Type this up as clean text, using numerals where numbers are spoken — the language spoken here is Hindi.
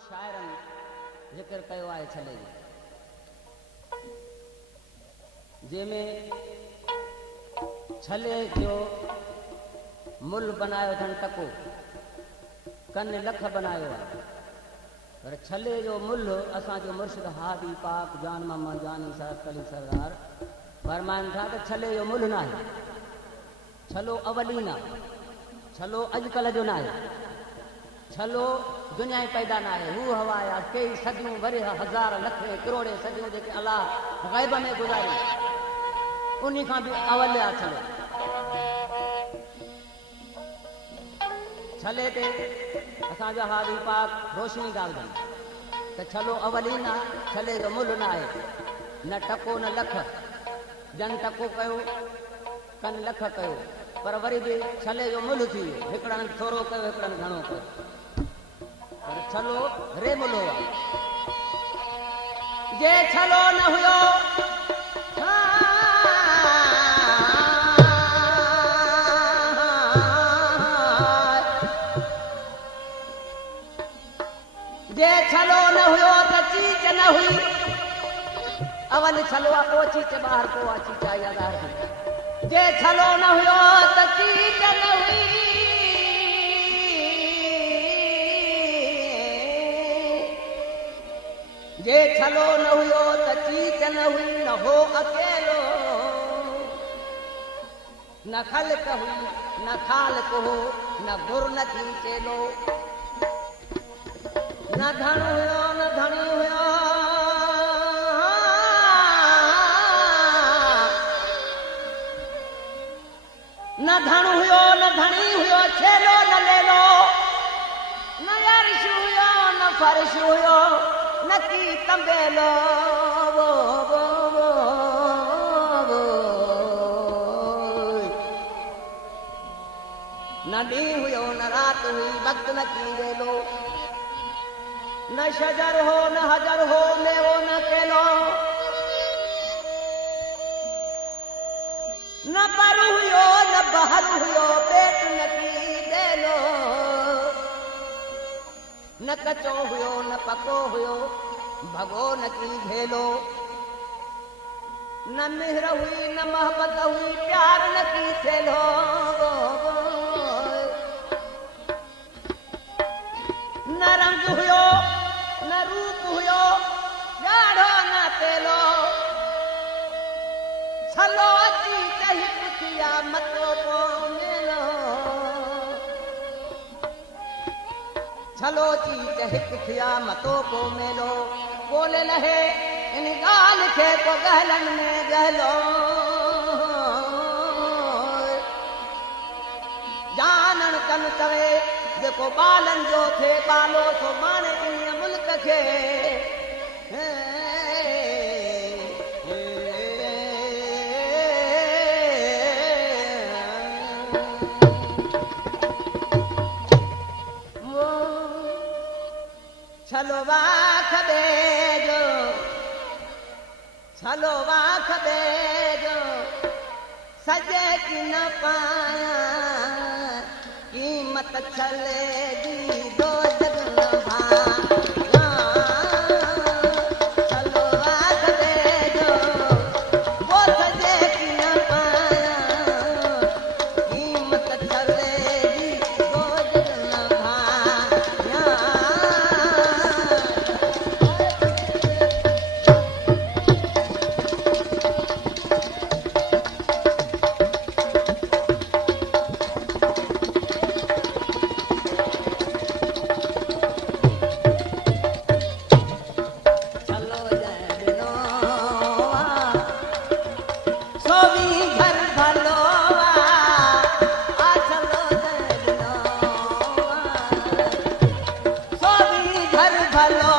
शायरनि ज़िक्र कयो आहे छले जो, जंहिंमें छले जो मुल बनायो अथनि टको, कन लख बनायो आहे, पर छले जो मुल असांजो मुर्शिद हादी पाक जान मोहम्मद जानी सरत अली सरदार फरमाइनि था त छले जो मुल न आहे, छलो अवली न आहे, छलो अॼुकल्ह जो न आहे, छलो दुनिया जी पैदा न आहे, हू हवा आहे कई सदियूं भरे हज़ार लखे करोड़े सदियूं जेके अलाह ग़ैब में गुज़ारी उन खां बि अवल आहे छलो। छले ते असांजा हादी पाक रोशनी था विझनि त छलो अवली न आहे, छले जो मुल न आहे, न टको न लख, जन टको कयो कन लख कयो, पर वरी बि छले जो मुल थी वियो, हिकिड़नि थोरो कयो हिकिड़नि घणो कयो, पर छलो रे मुल हुआ। जे छलो न हुयो जे छलो न हुयो त चीज न हुई, अवल छलो आहे पोइ चीज ॿाहिरि पोइ आहे चीज आहे यादगार थी। जे छलो न हुयो त चीज न हुई, जे छलो न हुयो त चीज न हुई, न हो अकेलो, न ख़ल्क़ हुई न ख़ालिक़ हो, न गुर न थी चेलो, न धन हुयो न धणी हुयो, न धन हुयो न धणी हुयो, छेलो न लेलो, न अर्श हुयो न फर्श हुयो, न की तंबेलो, वो वो वो वो, न ॾींहुं हुयो न रात हुई, वक्त न की वेलो, न शजर हो न हजर हो, मेवो न केलो, न पर हुयो न बहर हुयो, पेट न की बेलो, न कचो हुयो न पको हुयो, भगो न की घेलो, न मिहर हुई न मोहब्बत हुई, प्यार न की थेलो, न रंग हुयो न रूप हुयो, ॻाढ़ो न तेलो, छलो अची त हिकु थिया मतो पोइ मेलो, छलो अची त हिकु थिया मतो पोइ मेलो, ॻोल्हे लहे इन ॻाल्हि खे को गहलनि में गहलो, जानण कन करे जेको ॿालनि जो थे ॿालो, सो माणे इन मुल्क खे, छलो वाख बेजो, छलो वाख बेजो, सजे की न पाया कीमत छले जी, दो जग न भाया, छलो वाख बेजो, वो सजे की न पाया कीमत छले जी, दो जग न भाया। भलो